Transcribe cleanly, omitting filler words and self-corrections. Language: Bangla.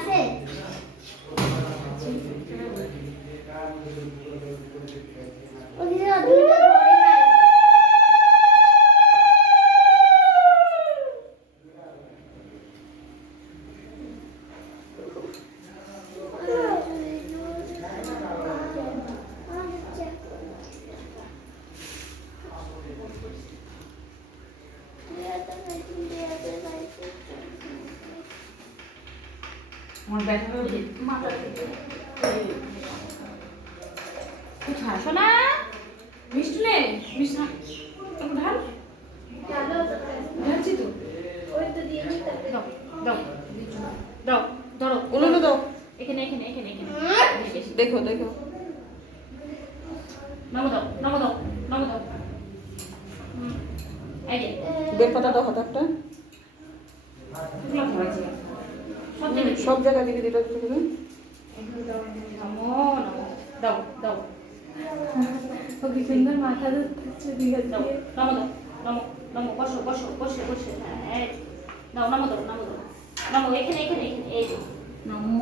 আছে ওদিকে দুটো ঘরে নাই আমার ব্যাটার মাথা থেকে কোথায় শোনা মিষ্টি নেই মিষ্টি ঢাল ঢালছি তো ওই তো দিয়ে দিতে দাও দাও দাও ধরো উনুনে দাও। এখানে এখানে এখানে এখানে দেখো দেখো নামো দাও নামো দাও নামো দাও এই যে বেলপাতা দাও হাতে একটা। এগুলো ধরেছি সব দিকে সব জায়গায় দিকে দিতে হবে। নামো নামো দাও দাও ওকে সুন্দর মাথা ধরছে দিয়ে দাও নামো দাও নামো নামো বসো বসো বসে বসে হ্যাঁ দাও নামো দাও নামো দাও নামো এখানে এখানে এখানে এই যে নামো